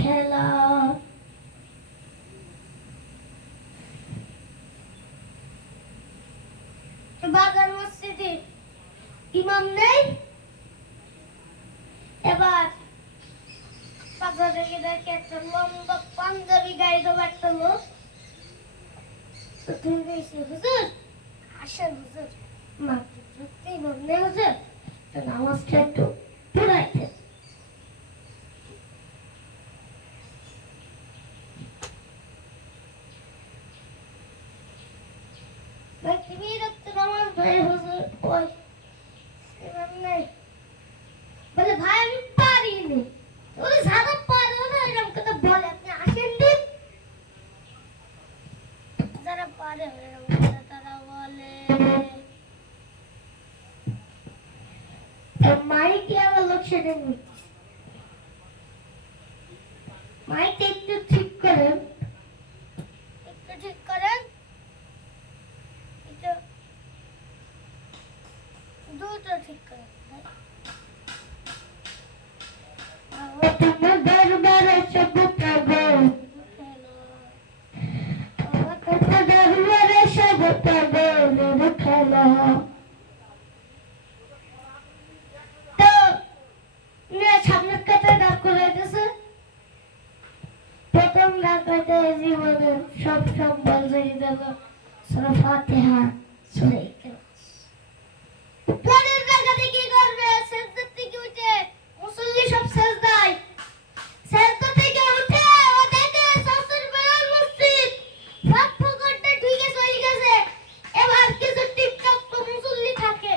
খেলা বাজার মসজিদে ইমাম নেই। এবার বাজারে গিয়ে দেখে একটা লম্বা পাঞ্জাবি গায়ে দেওয়া একটা লোক। হুজুর আসেন হুজুর, ইমাম নেই হুজুর, নামাজটা একটু পড়াইতেন। তুমি রাখতে নামাজ ভাই হুজুর ওই ইমাম নেই। বলে ভাই আমি পারিনি। ওই সাদা পারো না এরকম কথা বলে, আপনি আসেন দিন। যারা পারে এরকম কথা তারা বলে মাইকে আবার লোডশেডিং হচ্ছে। মাইকটা একটু ঠিক করেন, একটু ঠিক করেন, একটু দুটো ঠিক করেন। তোমার দরবারে সব পাবো, তোমার দরবারে সব পাবো খেলা। তো সামনের কাছে ডাক করে দিয়েছে। প্রথম ডাকাতে জীবনে সব সম্বল জড়িয়ে দেব সূরা ফাতিহা সূরা ইখলাস। পরের ডাকাতে কি করবে? সিজদা থেকে উঠে মুসল্লি সব সিজদায়, সিজদা থেকে উঠে ও দেখে শ্বশুর বাড়ির মসজিদ ফাঁক ফোকরটা ঢুকে চলে গেছে। এবার কিছু টিকটক মুসল্লি থাকে,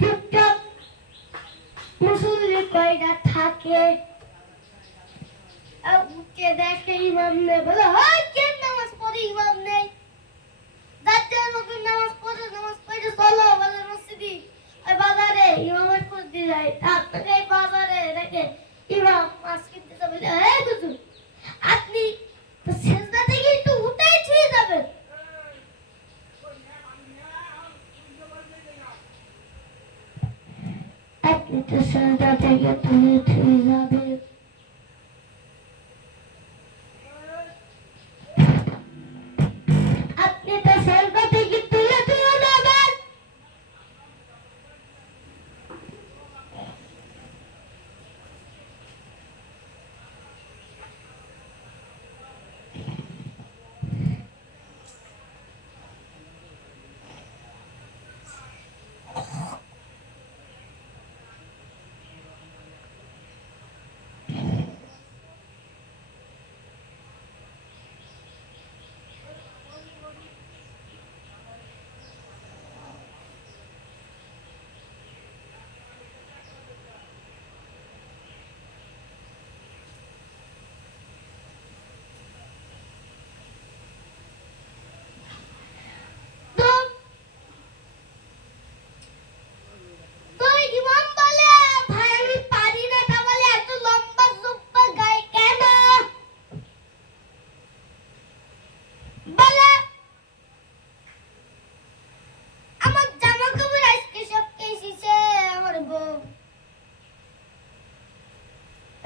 টিকটক মুসল্লি কয়টা থাকে উঠে দেখে ইমাম নেই। বলে হয় কেন নামাজ পড়ে ইমাম নেই? জাতীয় নতুন নামাজ পড়ে চলো বলে মসজিদে ওই বাজারে ইমামের করতে যায়। আপনাকে এই বাজারে দেখে ইমাম মাছ কিনতে যাবে। হে হুজুর আপনি তো সিজদা থেকে একটু উঠেই ছুঁয়ে যাবেন। আপনি তো সিজদা থেকে তুলে ছুঁয়ে যাবেন। আপনি তো সিজদা থেকে তুলে ছুঁয়ে যাবেন।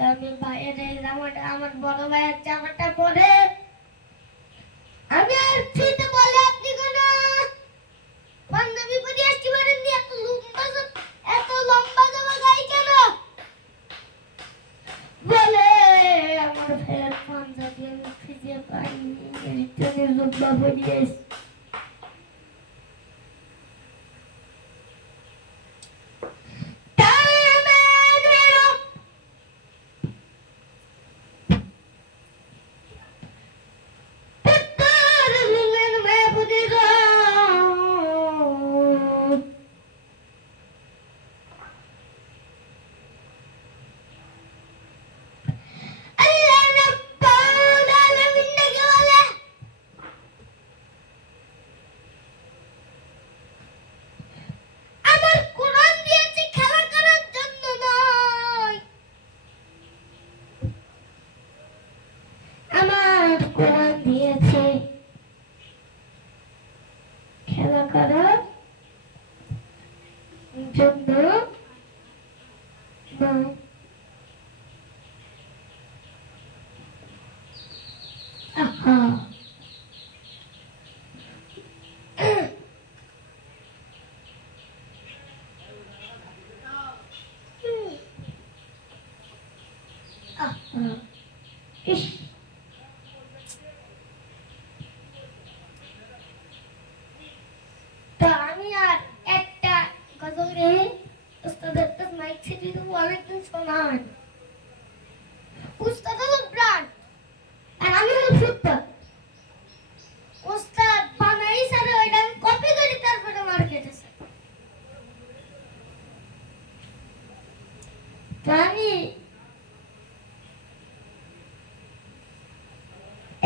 আমি ভাইয়ের এই জামাটা আমার বড় ভাইয়ের জামাটা পরে আমি আর ছুঁতে বলে আপনি কোন বান্ধবী পরে আসতে পারেননি। এত লম্বা জামা গায়ে কেন? বলে আমার ভাইয়ের পাঞ্জাবি আমি খুঁজে পাইনি, রিটার্নের জুব্বা পরিয়ে ইস, তো আমি আর একটা গজল গেয়ে উস্তাদের তো মাইক ছিটি দেবো, অনেকদিন শোনা হয় না। উস্তাদ হলো ব্রান্ড আর আমি হলো ফুটবল। উস্তাদ বানাই সারে ওইটা আমি কপি করি, তারপরে মার্কেটে আমি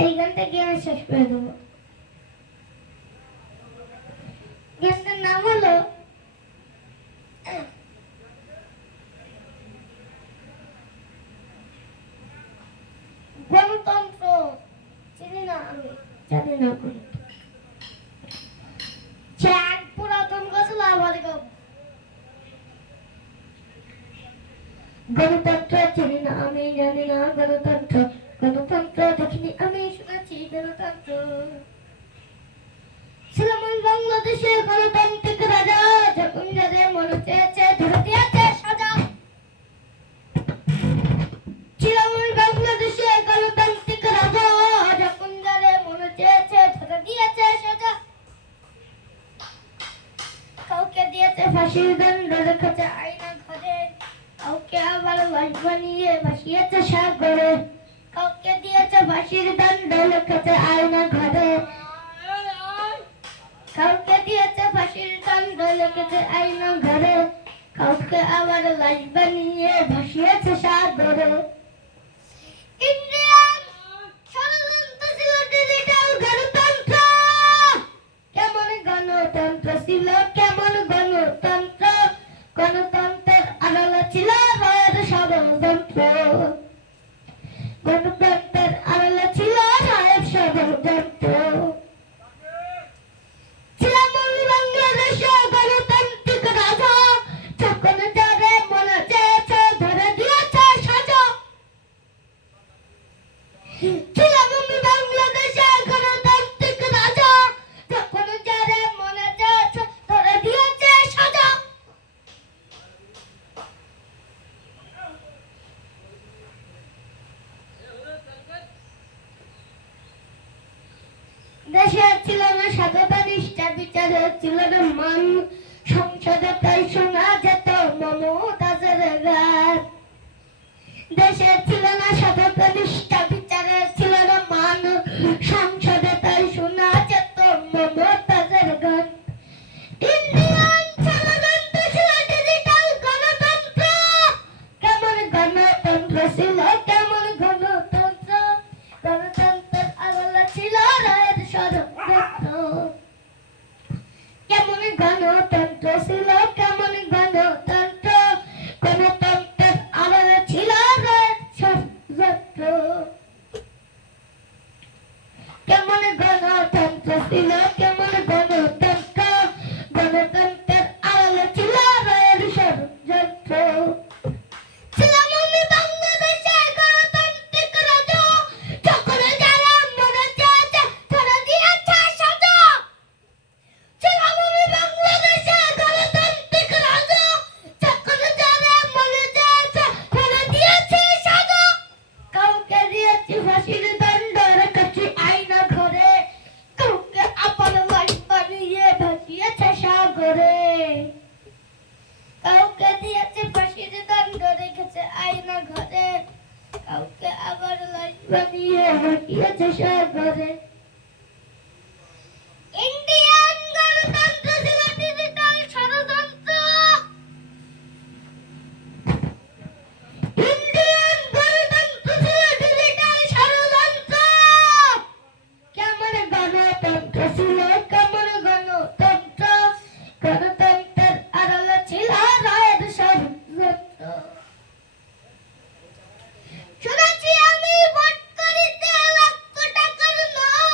এই গানটা গিয়ে আমি শেষ করে দেবো। গানটার নাম হলো গণতন্ত্র। চিনি না, আমি জানি না এক পুরাতন গজল আবার গাব। গণতন্ত্র চিনি না, আমি জানি না গণতন্ত্র, গণতন্ত্র দেখিনি আমি, শুনেছি গণতন্ত্র। ছিলাম ওই বাংলাদেশে গণতান্ত্রিক রাজা, যখন যাদের মনে চেয়েছে ধরে দিয়েছে সাজা। ছিলাম ওই বাংলাদেশে গণতান্ত্রিক রাজা, যখন যাদের মনে চেয়েছে ধরে দিয়েছে সাজা। কাউকে দিয়েছে ফাঁসির দণ্ড, রেখেছে আয়না ঘরে, কাউকে আবার লাশ বানিয়ে ভাসিয়েছে সাগরে। কাউকে দিয়েছে ফাঁসির দণ্ড, রেখেছে আয়না ঘরে, কাউকে দিয়েছে ফাঁসির দণ্ড, রেখেছে আয়না ঘরে, কাউকে আবার লাশ বানিয়ে ভাসিয়েছে সাগরে। ইন্ডিয়ান ষড়যন্ত্র ছিল ডিজিটাল গণতন্ত্র, কেমন গণতন্ত্র ছিল, কেমন গণতন্ত্র, গণতন্ত্রের আড়ালে ছিল রায়ের ষড়যন্ত্র, গণতন্ত্রের আড়ালে ছিল রায়ের ষড়যন্ত্র। ছিলাম আমি বাংলাদেশে গণতান্ত্রিক রাজা, যখন যারে মনে চেয়েছে ধরে দিয়েছে সাজা। ছিলাম আমি বাংলাদেশে গণতান্ত্রিক রাজা, যখন যারে মনে চেয়েছে ধরে দিয়েছে সাজা। দেশে ছিল না স্বাধীনতা নিষ্ঠা, বিচারে ছিল না মান, সংসদে তাই শোনা যেত মমতাজের গান। দেশে ছিল না স্বাধীনতা নিষ্ঠা, বিচারে ছিল না মান, সংসদে তাই শোনা যেত মমতাজের গান। ইন্ডিয়ান ষড়যন্ত্র ছিল ডিজিটাল গণতন্ত্র, কেমন গণতন্ত্র ছিল, কেমন গণতন্ত্র, গণতন্ত্রের আড়ালে ছিল রায়ের ষড়যন্ত্র। কেমন গণতন্ত্র ছিল, কেমন গণতন্ত্র, গণতন্ত্রের আড়ালে ছিল রায়ের ষড়যন্ত্র। কেমন গণতন্ত্র ছিল, কেমন গণতন্ত্র, গণতন্ত্রের আড়ালে ছিল রায়ের ষড়যন্ত্র। ছিলাম আমি বাংলাদেশে গণতান্ত্রিক রাজা, যখন যারা মনে চেয়েছে ধরে দিয়েছে সাজা। ছিলাম আমি বাংলাদেশে গণতান্ত্রিক রাজা, যখন যারা মনে চেয়েছে ধরে দিয়েছে সাজা। কাউকে দিয়েছি ফাঁসির দণ্ড, রেখেছি আয়না ঘরে, কাউকে আবার লাশ বানিয়ে ভাসিয়েছে সাগরে। কাউকে দিয়েছে ফাঁসির দণ্ড, রেখেছে আয়না ঘরে, কাউকে আবার লাশ বানিয়ে ভাসিয়েছে সাগরে। ইন্ডিয়ান গণতন্ত্র ছিল ডিজিটাল ষড়যন্ত্র, ইন্ডিয়ান গণতন্ত্র ছিল ডিজিটাল ষড়যন্ত্র। কেমন গণতন্ত্র ছিল, কেমন গণতন্ত্র, গণতন্ত্রের আড়ালে ছিল রায়ের ষড়যন্ত্র। শুনেছি আমি ভোট করিতে লাখ টাকার নোট,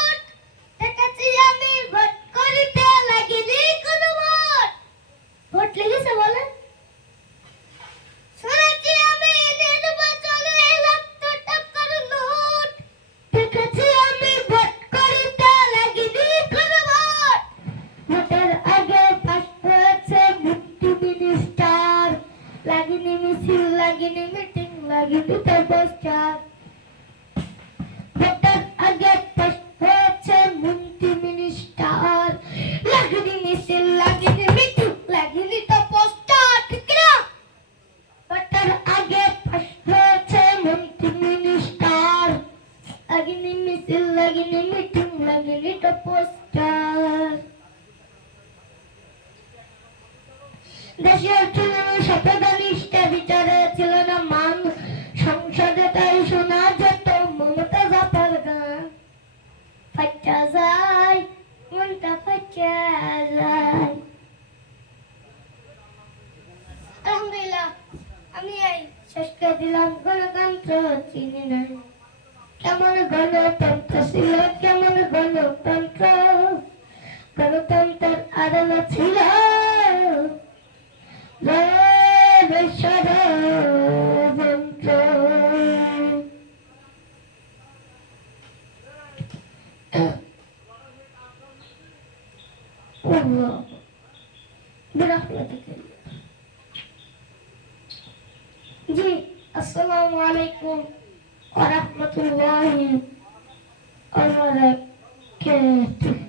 লাগেনি তার পশ্চাৎ ভোটার আগে পাশ হয়েছে মন্ত্রী মিনিস্টার লাগেনি মিছিল লাগেনি মিটিং লাগেনি তো পশ্চাৎ ঠিক না ভোটার আগে পাশ হয়েছে মন্ত্রী মিনিস্টার লাগেনি মিছিল লাগেনি মিটিং লাগেনি তো পশ্চাৎ দেশের ছিল না শতদানিষ্ঠা বিচারে ছিল না মান সংসদে তাই শোনা যেত মমতা জাপার গান ফাটা যায় মনটা ফাটা যায় আলহামদুলিল্লাহ আমি এই শেষ করে দিলাম গণতন্ত্র চিনি নাই কেমন গণতন্ত্র ছিল কেমন গণতন্ত্র গণতন্ত্রের আদালত ছিল ষড়যন্ত্র জি আসসালামু আলাইকুম ওয়া রাহমাতুল্লাহি ওয়া বারাকাতুহু